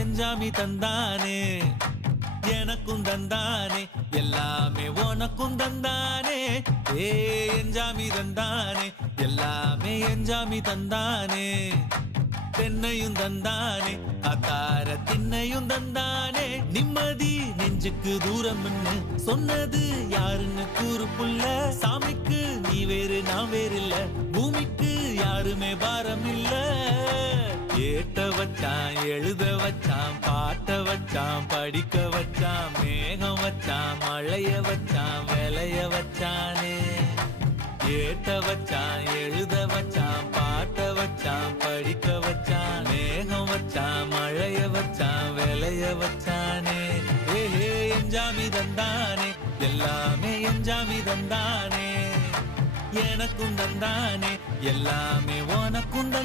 எஞ்சாமி தந்தானே எனக்கும் தந்தானே எல்லாமே உனக்கும் தந்தானே. ஏ எஞ்சாமி தந்தானே எல்லாமே எஞ்சாமி தந்தானே. தென்னையும் தந்தானே அத்தார திண்ணையும் தந்தானே. நிம்மதி நெஞ்சுக்கு தூரம் சொன்னது யாருன்னு கூறு புள்ள சாமிக்கு நீ வேறு நான் வேறு இல்ல. பூமிக்கு யாருமே பாரம் இல்ல ஏட்ட வச்சான் எழுத வச்சான் வச்சான் படிக்க வச்சான் மேகம் வச்சான் மழைய வச்சான் விளைய வச்சானே. ஏட்ட வச்சான் எழுத வச்சான் பாட்ட வச்சான் படிக்க வச்சான் மேகம் வச்சான் மழைய வச்சான் விளைய வச்சானே. ஏஹே எஞ்சாமி தந்தானே எல்லாமே எஞ்சாமி தந்தானே எனக்கும் தந்தானே எல்லாமே உனக்கும் தந்தானே